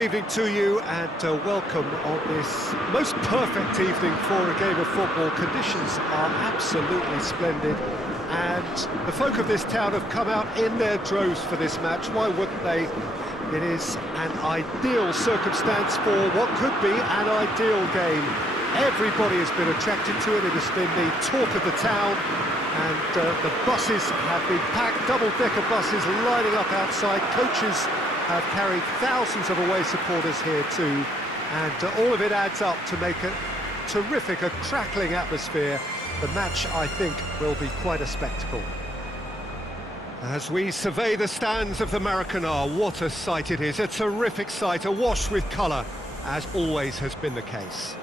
Evening to you and welcome on this most perfect evening for a game of football. Conditions are absolutely splendid and the folk of this town have come out in their droves for this match. Why wouldn't they? It is an ideal circumstance for what could be an ideal game. Everybody has been attracted to it. It has been the talk of the town and the buses have been packed, double-decker buses lining up outside. Coaches have carried thousands of away supporters here too, and all of it adds up to make a terrific, a crackling atmosphere. The match, I think, will be quite a spectacle. As we survey the stands of the Maracanã, what a sight it is, a terrific sight, awash with colour, as always has been the case.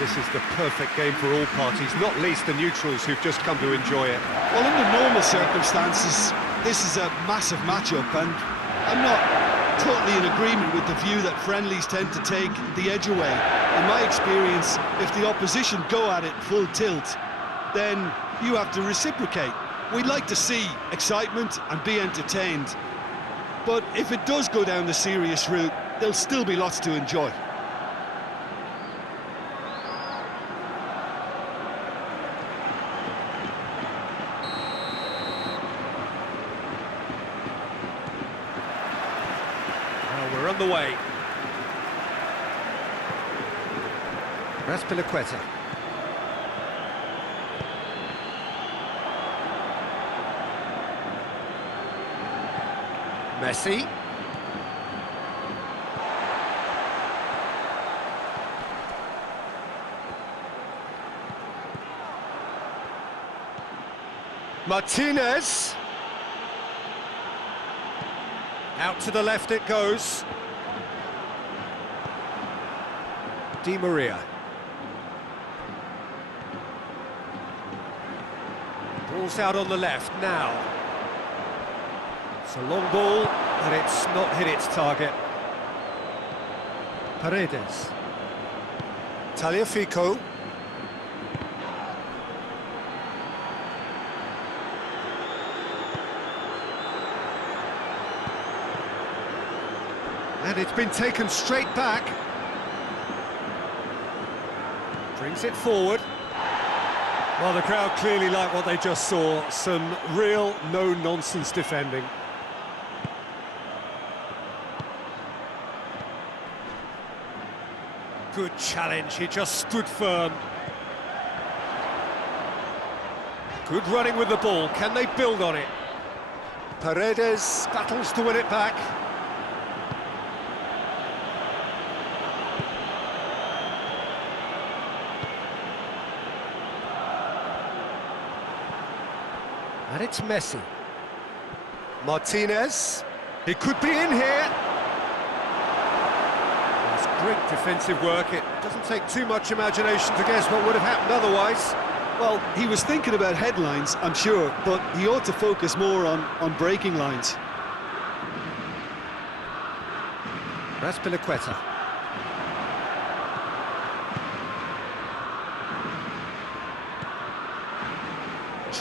This is the perfect game for all parties, not least the neutrals who've just come to enjoy it. Well, under normal circumstances, this is a massive matchup, and I'm not totally in agreement with the view that friendlies tend to take the edge away. In my experience, if the opposition go at it full tilt, then you have to reciprocate. We'd like to see excitement and be entertained, but if it does go down the serious route, there'll still be lots to enjoy. We're on the way. Raspilicueta. Messi. Martinez. Out to the left it goes. Di Maria. Ball's out on the left now. It's a long ball, and it's not hit its target. Paredes. Tagliafico. And it's been taken straight back. Brings it forward. Well, the crowd clearly like what they just saw. Some real no-nonsense defending. Good challenge, he just stood firm. Good running with the ball, can they build on it? Paredes battles to win it back. And it's Messi. Martinez. He could be in here. It's great defensive work. It doesn't take too much imagination to guess what would have happened otherwise. Well, he was thinking about headlines, I'm sure, but he ought to focus more on breaking lines. Raspilicueta.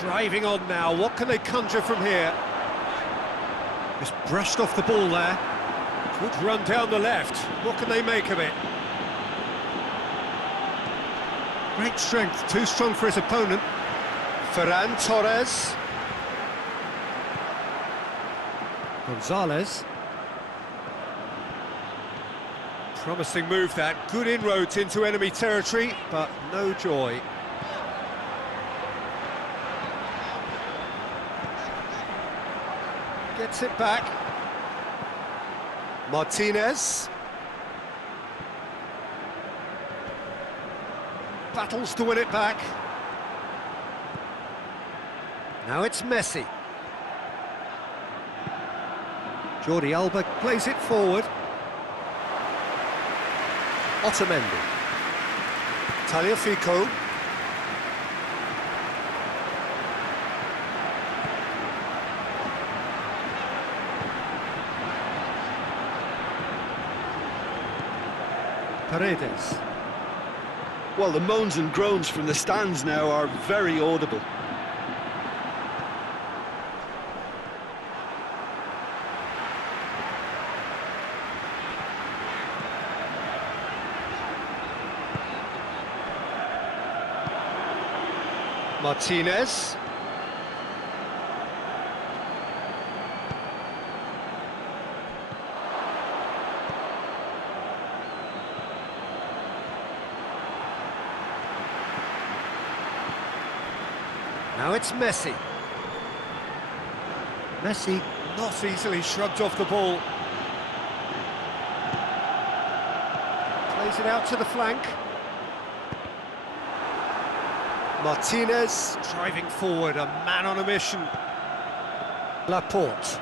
Driving on now, what can they conjure from here? Just brushed off the ball there. Good run down the left, what can they make of it? Great strength, too strong for his opponent. Ferran Torres. Gonzalez. Promising move that, good inroads into enemy territory, but no joy. Gets it back. Martinez. Battles to win it back. Now it's Messi. Jordi Alba plays it forward. Otamendi. Tagliafico. Paredes. Well, the moans and groans from the stands now are very audible. Martinez. Now it's Messi. Messi not easily shrugged off the ball. Plays it out to the flank. Martinez driving forward, a man on a mission. Laporte.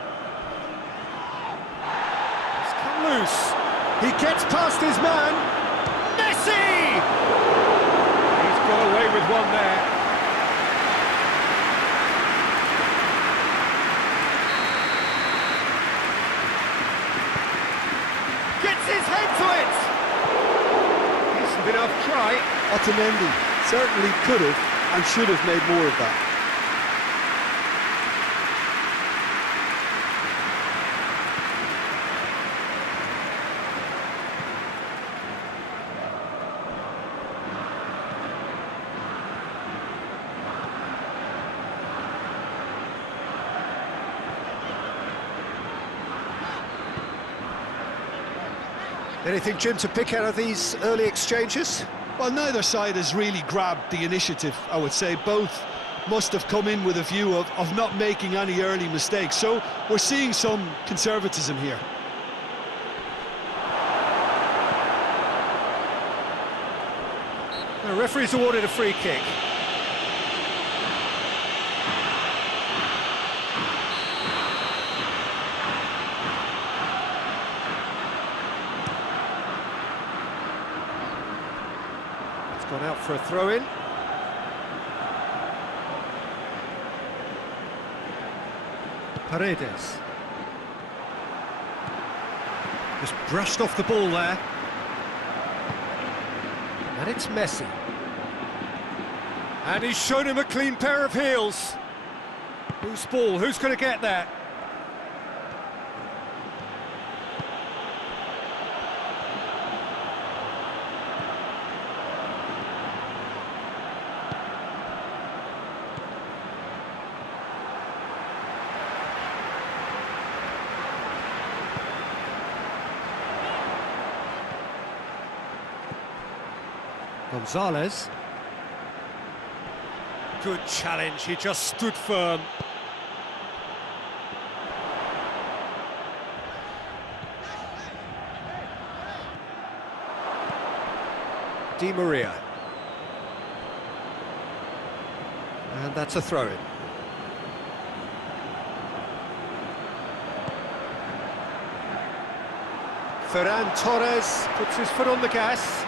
He's come loose. He gets past his man. Messi! He's got away with one there. Gets his head to it! Decent enough try. Otamendi certainly could have and should have made more of that. Anything, Jim, to pick out of these early exchanges? Well, neither side has really grabbed the initiative, I would say. Both must have come in with a view of not making any early mistakes. So we're seeing some conservatism here. The referee's awarded a free kick. Gone out for a throw-in. Paredes. Just brushed off the ball there. And it's Messi. And he's shown him a clean pair of heels. Whose ball? Who's going to get that? Gonzalez. Good challenge, he just stood firm. Di Maria. And that's a throw-in. Ferran Torres puts his foot on the gas.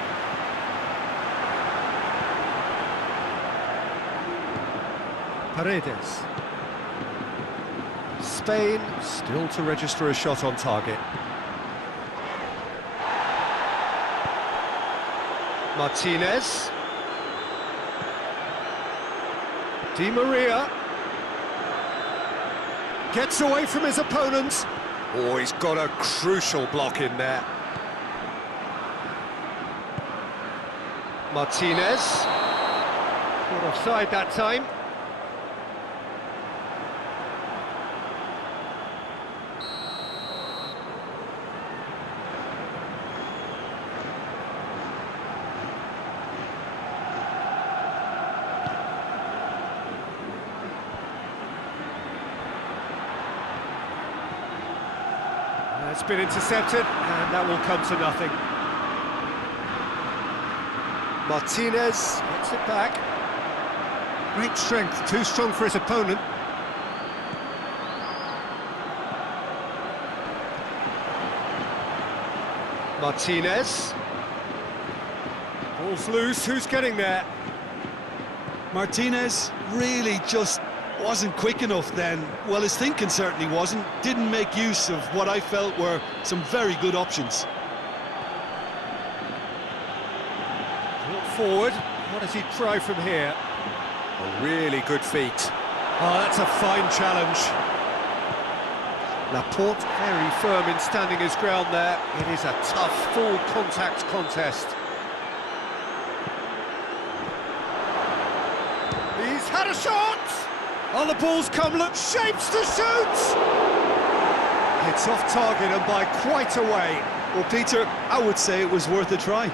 Paredes. Spain still to register a shot on target. Martinez. Di Maria. Gets away from his opponent. Oh, he's got a crucial block in there. Martinez. Caught offside that time. It's been intercepted, and that will come to nothing. Martinez gets it back. Great strength, too strong for his opponent. Martinez. Ball's loose, who's getting there? Martinez really just wasn't quick enough then. Well, his thinking certainly wasn't. Didn't make use of what I felt were some very good options. forward. What does he try from here? A really good feat. Oh, that's a fine challenge. Laporte very firm in standing his ground there. It is a tough, full contact contest. He's had a shot! Oh, the ball's come, look, shapes to shoot! It's off target and by quite a way. Well, Peter, I would say it was worth a try.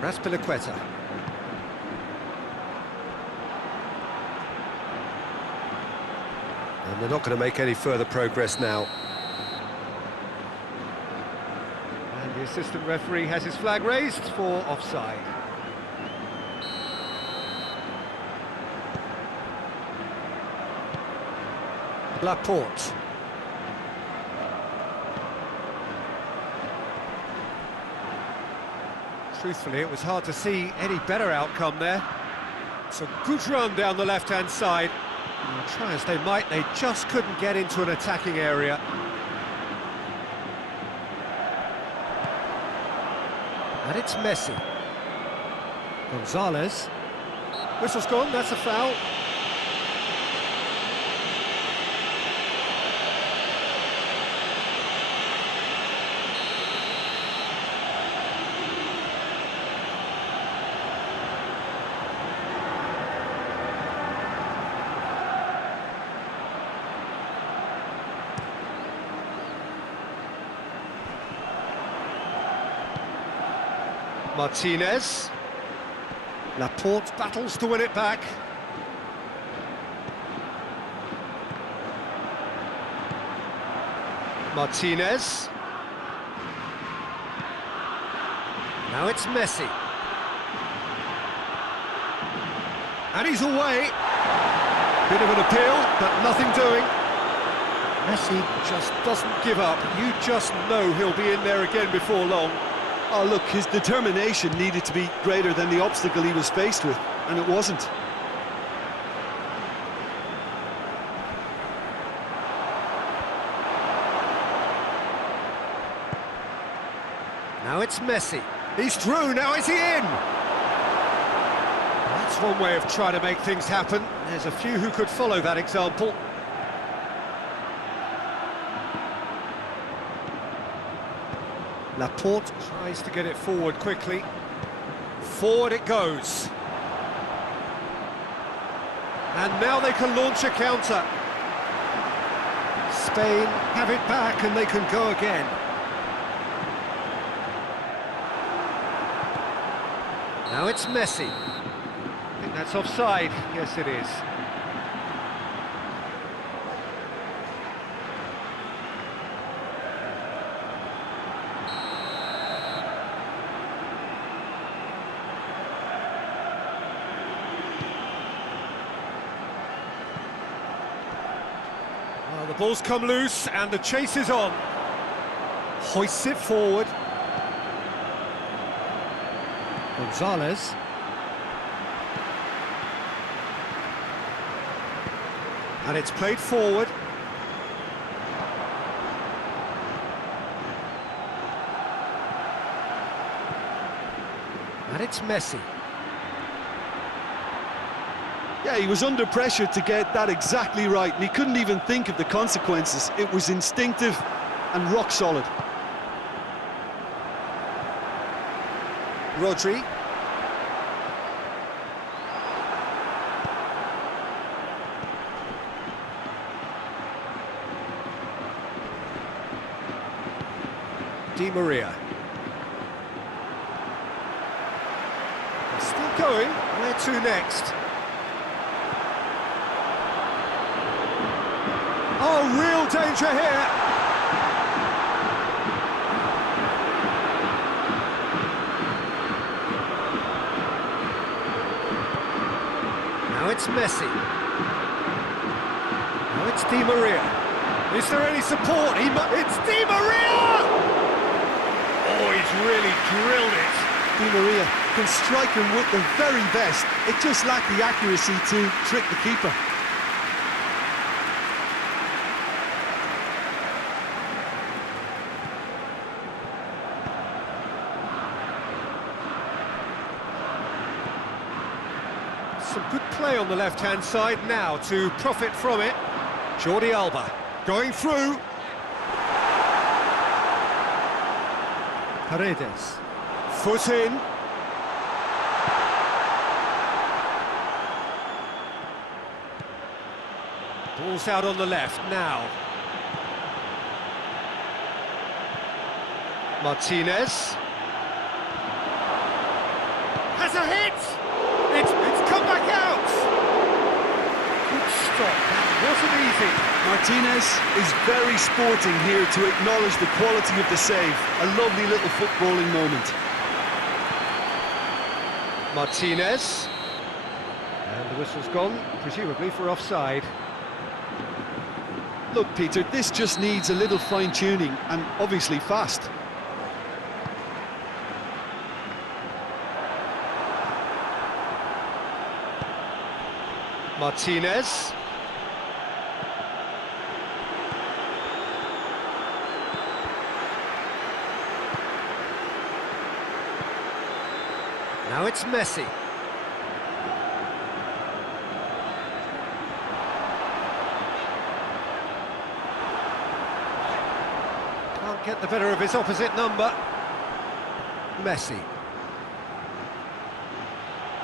Raspilicueta. And they're not going to make any further progress now. And the assistant referee has his flag raised for offside. Laporte. Truthfully, it was hard to see any better outcome there. It's a good run down the left-hand side. And try as they might, they just couldn't get into an attacking area. And it's Messi. Gonzalez. Whistle's gone, that's a foul. Martinez. Laporte battles to win it back. Martinez. Now it's Messi. And he's away. Bit of an appeal, but nothing doing. Messi just doesn't give up. You just know he'll be in there again before long. Oh, look, his determination needed to be greater than the obstacle he was faced with, and it wasn't. Now it's Messi. He's through, now is he in? That's one way of trying to make things happen. There's a few who could follow that example. Laporte tries to get it forward quickly. Forward it goes. And now they can launch a counter. Spain have it back and they can go again. Now it's Messi. I think that's offside. Yes, it is. Well, the ball's come loose and the chase is on. Hoists it forward. Gonzalez. And it's played forward. And it's Messi. Yeah, he was under pressure to get that exactly right, and he couldn't even think of the consequences. It was instinctive and rock solid. Rodri. Di Maria. It's still going. Where to next? Oh, real danger here. Now it's Messi. Now it's Di Maria. Is there any support? It's Di Maria! Oh, he's really drilled it. Di Maria can strike him with the very best. It just lacked the accuracy to trick the keeper. Some good play on the left-hand side now to profit from it. Jordi Alba going through. Paredes. Foot in. Ball's out on the left now. Martinez. Has a hit! It's come back out! Good stop, that wasn't easy. Martinez is very sporting here to acknowledge the quality of the save. A lovely little footballing moment. Martinez. And the whistle's gone, presumably for offside. Look, Peter, this just needs a little fine-tuning, and obviously fast. Martinez. Now it's Messi. Can't get the better of his opposite number. Messi.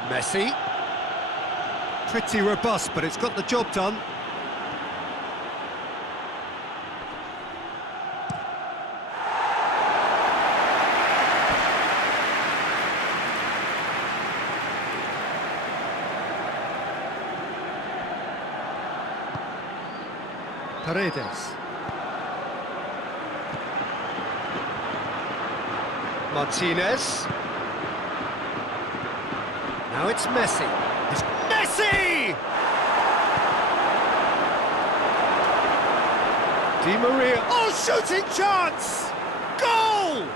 Messi. Pretty robust, but it's got the job done. Paredes. Martinez. Now it's Messi. It's Messi! Di Maria. Oh, shooting chance! Goal!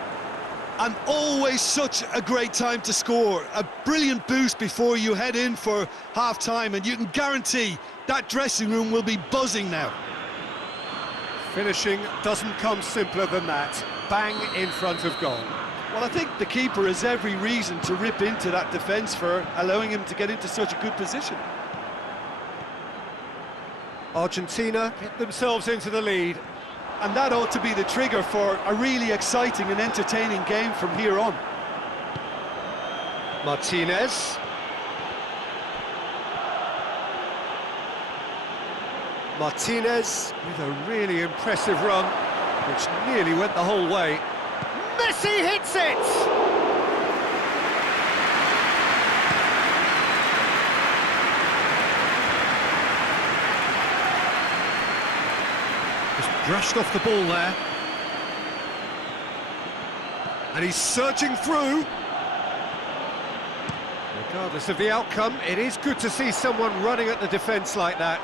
And always such a great time to score. A brilliant boost before you head in for half-time, and you can guarantee that dressing room will be buzzing now. Finishing doesn't come simpler than that. Bang in front of goal. Well, I think the keeper has every reason to rip into that defence for allowing him to get into such a good position. Argentina get themselves into the lead. And that ought to be the trigger for a really exciting and entertaining game from here on. Martinez. Martinez with a really impressive run, which nearly went the whole way. Messi hits it! Just brushed off the ball there. And he's surging through. Regardless of the outcome, it is good to see someone running at the defence like that.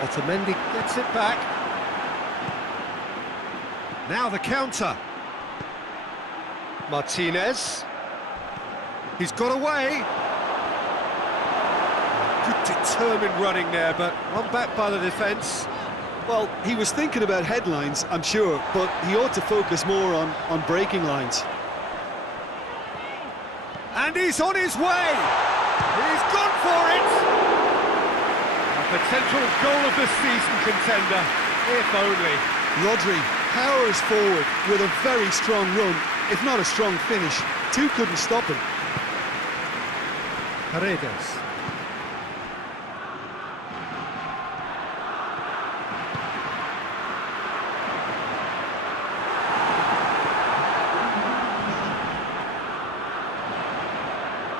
Otamendi gets it back. Now the counter. Martinez. He's got away. Good determined running there, but one back by the defence. Well, he was thinking about headlines, I'm sure, but he ought to focus more on breaking lines. And he's on his way. He's gone for it. Potential goal of the season contender, if only. Rodri powers forward with a very strong run, if not a strong finish. Two couldn't stop him. Paredes.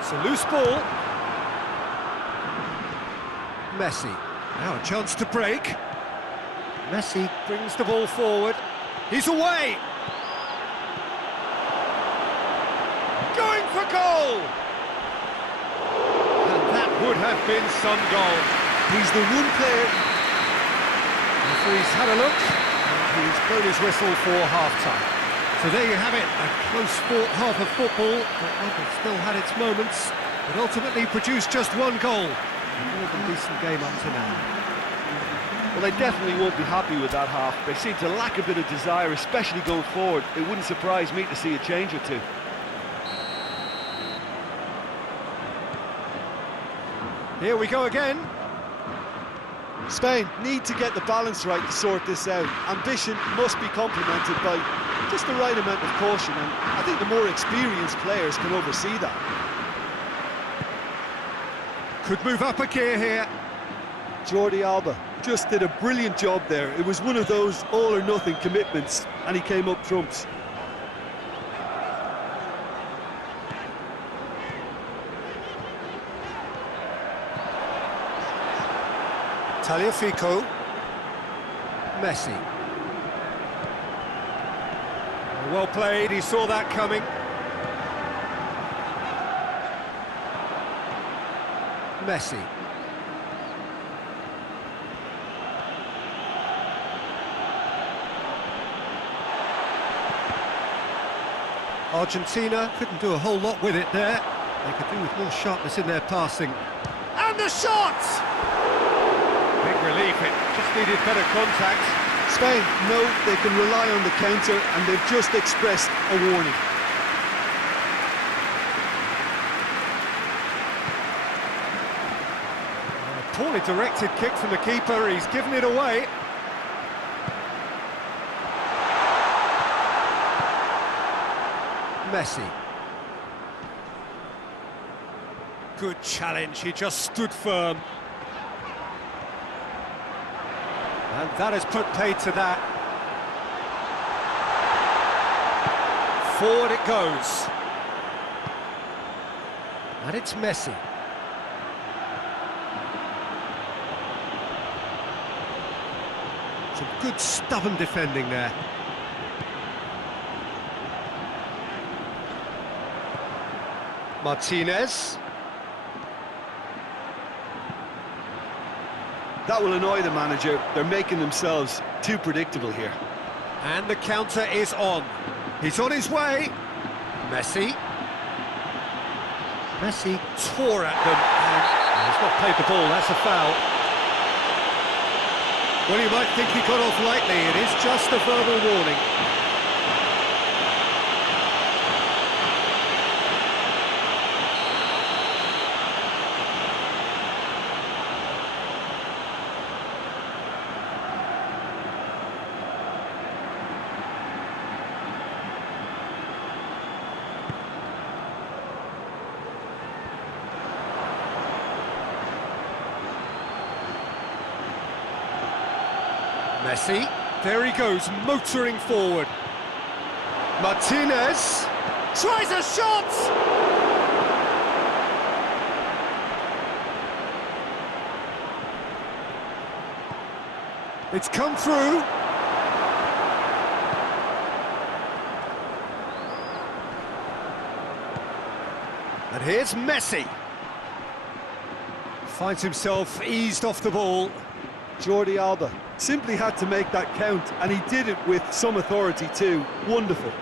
It's a loose ball. Messi, now a chance to break. Messi brings the ball forward. He's away! Going for goal! And that would have been some goal. He's the one player. The referee's had a look, and he's blown his whistle for half-time. So there you have it, a close-fought half of football, but one that still had its moments, but ultimately produced just one goal. More than decent game up to now. Well, they definitely won't be happy with that half. They seem to lack a bit of desire, especially going forward. It wouldn't surprise me to see a change or two. Here we go again. Spain need to get the balance right to sort this out. Ambition must be complemented by just the right amount of caution, and I think the more experienced players can oversee that. Could move up a gear here. Jordi Alba just did a brilliant job there. It was one of those all-or-nothing commitments, and he came up trumps. Tagliafico. Messi. Well played, he saw that coming. Messi. Argentina couldn't do a whole lot with it there. They could do with more sharpness in their passing. And the shot! Big relief, it just needed better contact. Spain know they can rely on the counter, and they've just expressed a warning. A poorly directed kick from the keeper, he's given it away. Messi. Good challenge, he just stood firm. And that has put paid to that. Forward it goes. And it's Messi. Some good stubborn defending there. Martinez. That will annoy the manager. They're making themselves too predictable here. And the counter is on. He's on his way. Messi. Messi tore at them. And he's not played the ball, that's a foul. Well, you might think he got off lightly. It is just a verbal warning. Messi, there he goes, motoring forward. Martinez tries a shot! It's come through. And here's Messi. Finds himself eased off the ball. Jordi Alba simply had to make that count, and he did it with some authority too. Wonderful.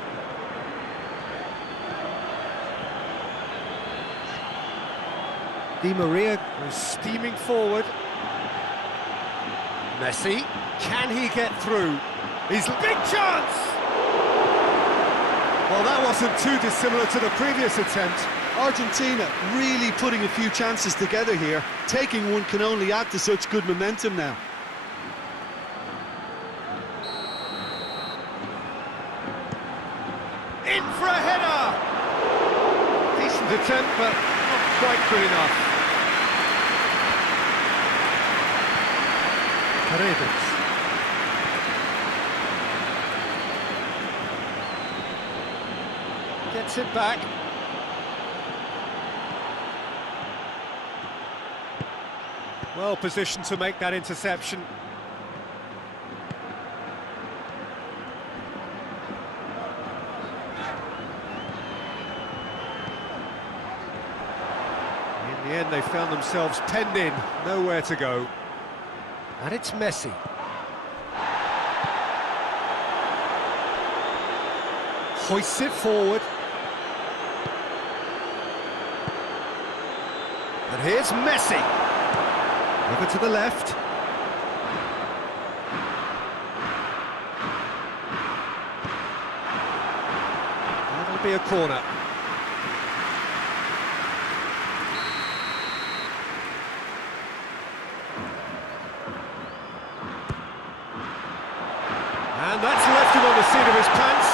Di Maria was steaming forward. Messi, can he get through? He's big chance! Well, that wasn't too dissimilar to the previous attempt. Argentina really putting a few chances together here. Taking one can only add to such good momentum now. In for a header! Decent attempt, but not quite good enough. Paredes. Gets it back. Well positioned to make that interception. In the end, they found themselves penned in, nowhere to go. And it's Messi. Hoists it forward. And here's Messi. Over to the left. be a corner. And that's left him on the seat of his pants.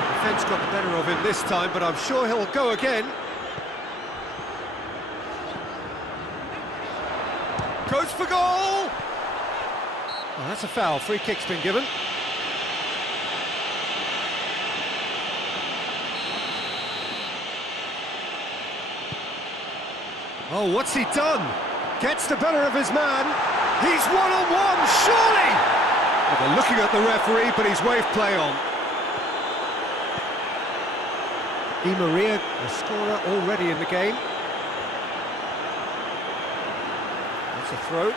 The defence got the better of him this time, but I'm sure he'll go again. Goes for goal! Oh, that's a foul. Free kick's been given. Oh, what's he done? Gets the better of his man. He's one-on-one, surely! Well, they're looking at the referee, but he's waved play on. Di Maria, the scorer already in the game. That's a throw.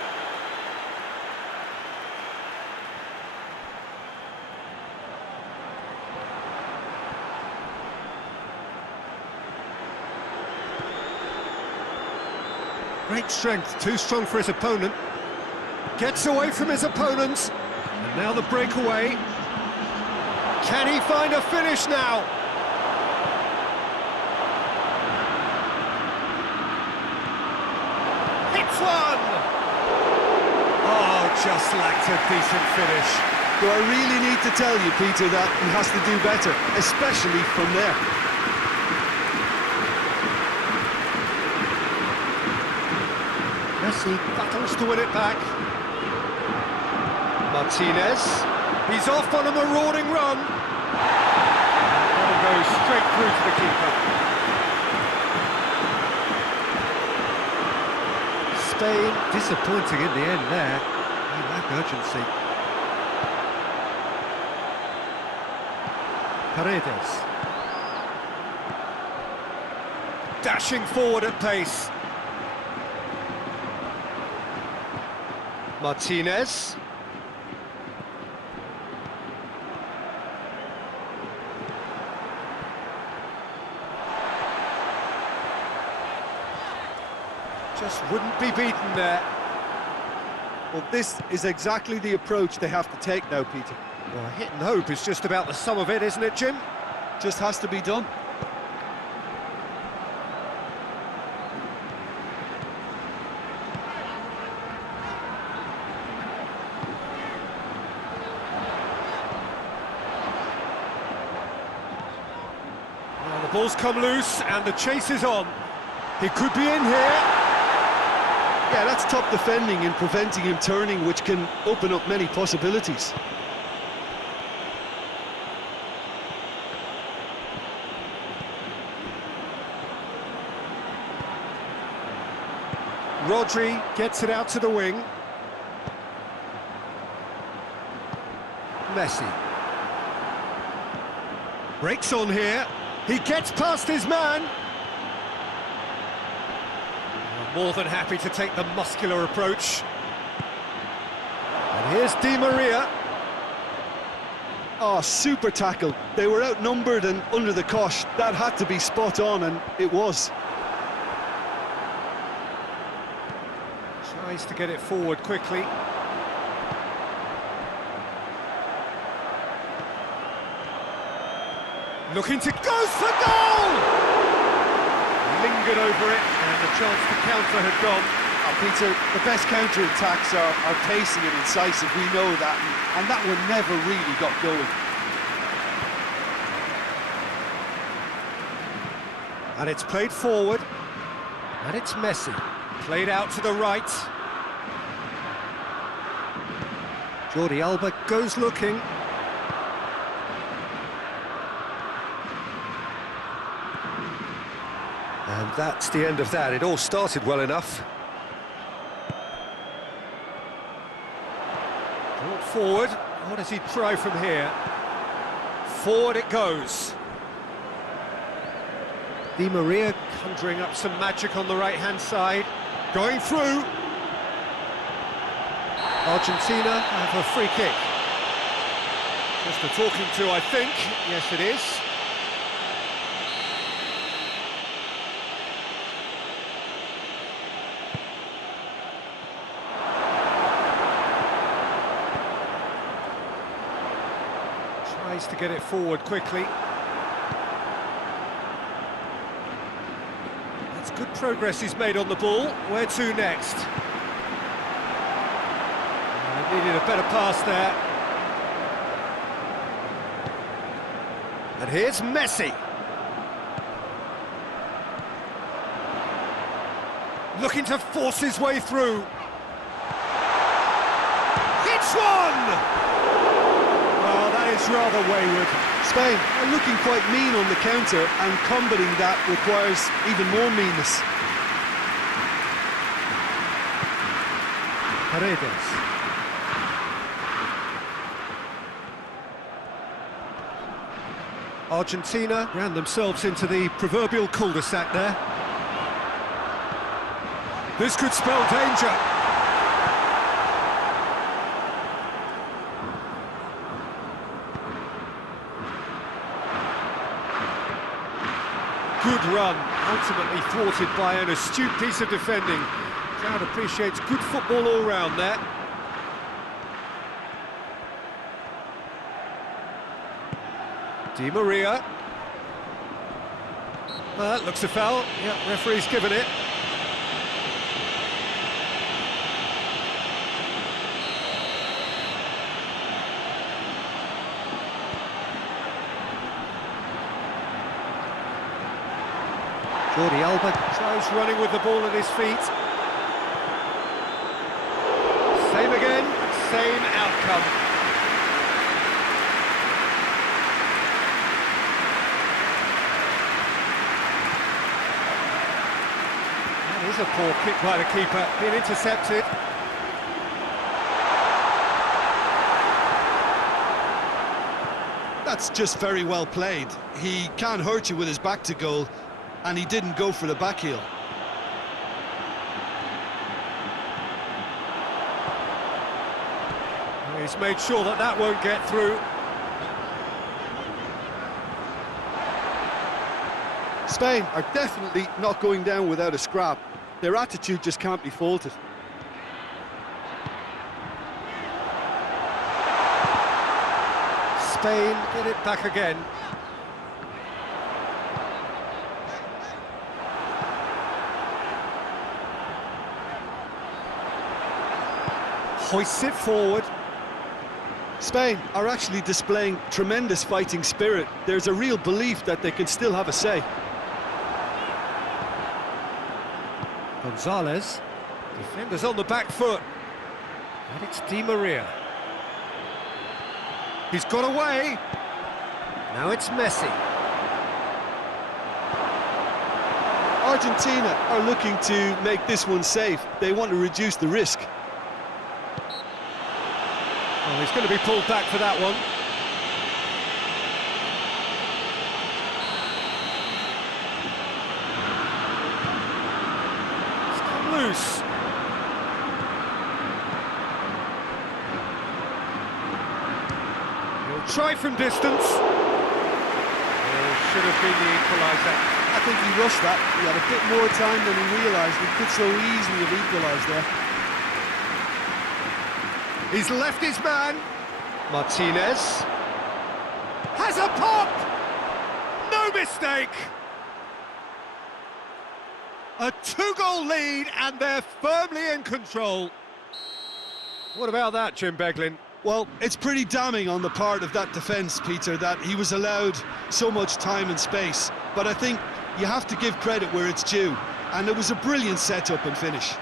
Great strength, too strong for his opponent. Gets away from his opponents. And now the breakaway. Can he find a finish now? Hits one! Oh, just lacked a decent finish. Do I really need to tell you, Peter, that he has to do better, especially from there? Messi battles to win it back. Martinez, he's off on a marauding run. That'll go straight through to the keeper. Spain disappointing in the end there. They lack urgency. Paredes. Dashing forward at pace. Martinez. Just wouldn't be beaten there. Well, this is exactly the approach they have to take now, Peter. Well, a hit and hope is just about the sum of it, isn't it, Jim? Just has to be done. Well, the ball's come loose and the chase is on. He could be in here. Yeah, that's top defending and preventing him turning, which can open up many possibilities. Rodri gets it out to the wing. Messi. Breaks on here. He gets past his man. More than happy to take the muscular approach. And here's Di Maria. Oh, super tackle. They were outnumbered and under the cosh. That had to be spot on, and it was. Tries to get it forward quickly. Looking to goes for goal! Lingered over it, and the chance to counter had gone. Oh, Peter, the best counter-attacks are pacey and incisive, we know that, and that one never really got going. And it's played forward, and it's Messi. Played out to the right. Jordi Alba goes looking. And that's the end of that. It all started well enough. Brought forward. What does he try from here? Forward it goes. Di Maria conjuring up some magic on the right-hand side. Going through. Argentina have a free kick. Just a talking to, I think. Yes, it is. Space to get it forward quickly. That's good progress he's made on the ball. Where to next? Needed a better pass there. And here's Messi. Looking to force his way through. Hits one! Oh, that is rather wayward. Spain are looking quite mean on the counter, and combating that requires even more meanness. Paredes. Argentina ran themselves into the proverbial cul-de-sac there. This could spell danger. Good run, ultimately thwarted by an astute piece of defending. Crowd appreciates good football all round there. Di Maria. That looks a foul. Yeah, referee's given it. Jordi Alba tries running with the ball at his feet. Same again, same outcome. That is a poor kick by the keeper, being intercepted. That's just very well played. He can't hurt you with his back to goal, and he didn't go for the back heel. He's made sure that that won't get through. Spain are definitely not going down without a scrap. Their attitude just can't be faulted. Spain get it back again. Hoists it forward. Spain are actually displaying tremendous fighting spirit. There's a real belief that they can still have a say. Gonzalez. Defenders on the back foot. And it's Di Maria. He's got away. Now it's Messi. Argentina are looking to make this one safe. They want to reduce the risk. Oh, he's going to be pulled back for that one. It's come loose. He'll try from distance. Oh, should have been the equaliser. I think he rushed that. He had a bit more time than he realised. He could so easily have equalised there. He's left his man. Martinez has a pop. No mistake. A two-goal lead, and they're firmly in control. What about that, Jim Beglin? Well, it's pretty damning on the part of that defence, Peter, that he was allowed so much time and space. But I think you have to give credit where it's due, and it was a brilliant setup and finish.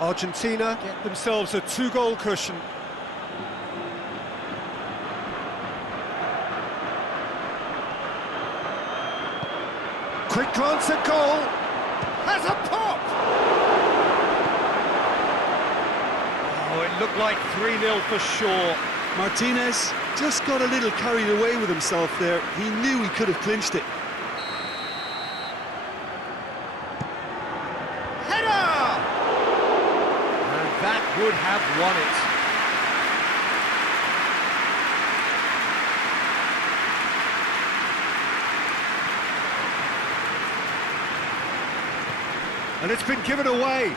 Argentina get themselves a two-goal cushion. Quick glance at goal. Has a pop! Oh, it looked like 3-0 for sure. Martinez just got a little carried away with himself there. He knew he could have clinched it. That would have won it. And it's been given away.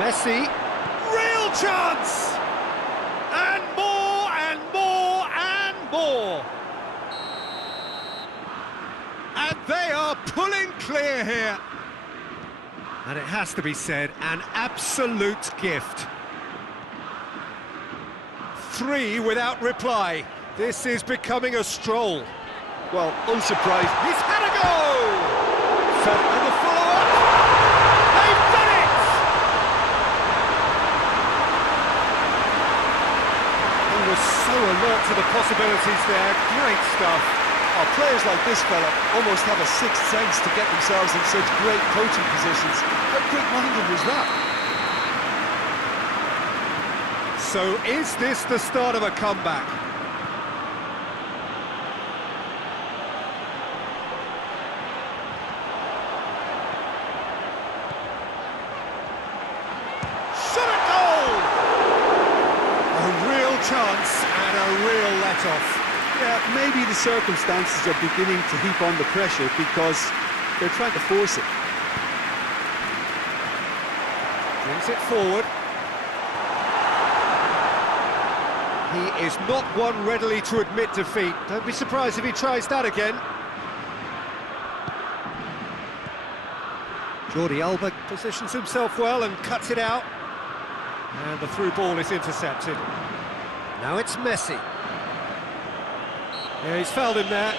Messi, real chance! more. And they are pulling clear here. And it has to be said, an absolute gift. 3 without reply. This is becoming a stroll. Well, unsurprised. He's had a go! And the follow-up. They've done it! He was so alert to the possibilities there. Great stuff. Oh, players like this fella almost have a sixth sense to get themselves in such great coaching positions. How quick-minded was that? So is this the start of a comeback? Shot at goal! A real chance and a real let-off. Yeah, maybe the circumstances are beginning to heap on the pressure because they're trying to force it. Brings it forward. He is not one readily to admit defeat. Don't be surprised if he tries that again. Jordi Alba positions himself well and cuts it out. And the through ball is intercepted. Now it's Messi. Yeah, he's fouled him there.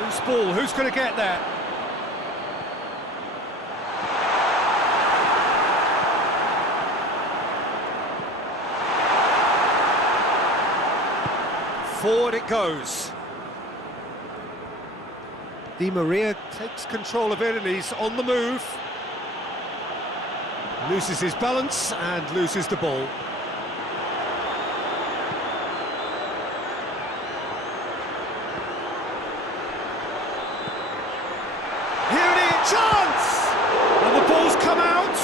Loose ball, who's going to get that? Forward it goes. Di Maria takes control of it and he's on the move. Loses his balance and loses the ball. Chance! And the ball's come out!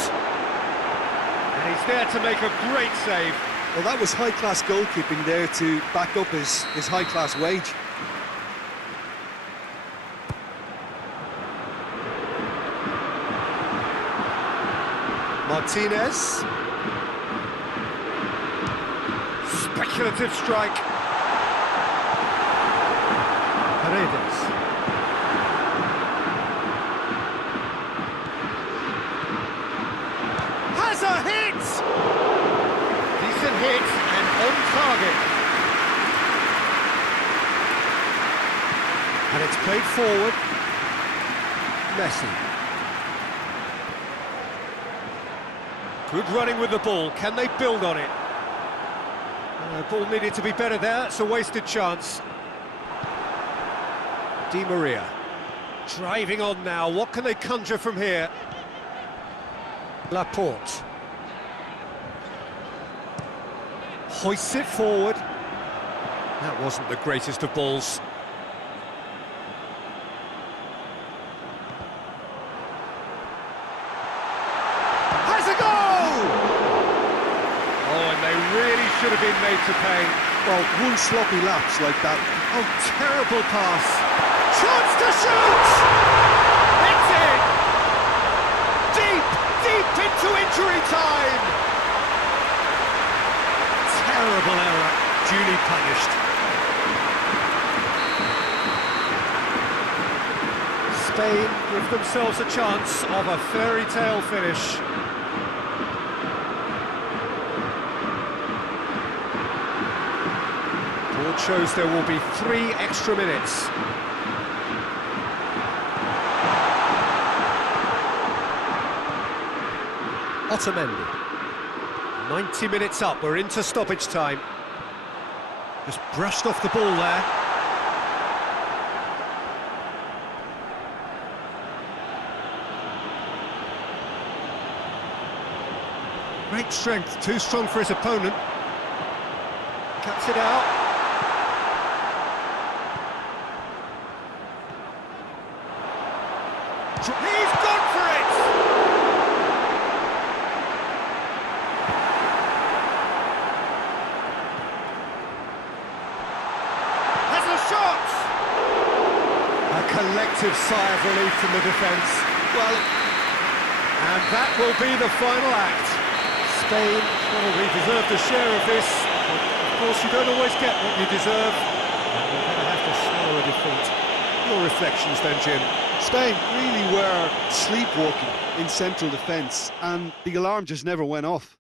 And he's there to make a great save. Well, that was high-class goalkeeping there to back up his high-class wage. Martinez. Speculative strike. Paredes. Has a hit! Decent hit and on target. And it's played forward. Messi. Good running with the ball. Can they build on it? Ball needed to be better there. It's a wasted chance. Di Maria. Driving on now. What can they conjure from here? Laporte. Hoists it forward. That wasn't the greatest of balls. Has a goal! Oh, and they really should have been made to pay. Well, one sloppy lapse like that. Oh, terrible pass. Chance to shoot! It's in! Deep into injury time! Terrible error, duly punished. Spain give themselves a chance of a fairy tale finish. Board shows there will be 3 extra minutes. Otamendi. 90 minutes up, we're into stoppage time. Just brushed off the ball there. Great strength, too strong for his opponent. Cuts it out. He's gone for it! Has a shot! A collective sigh of relief from the defence. Well, And that will be the final act. Spain probably deserved a share of this. But of course, you don't always get what you deserve. And you're going to have to swallow a defeat. Your reflections then, Jim? Spain really were sleepwalking in central defence, and the alarm just never went off.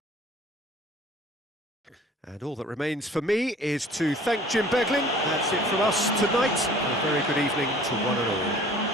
And all that remains for me is to thank Jim Beglin. That's it from us tonight. A very good evening to one and all.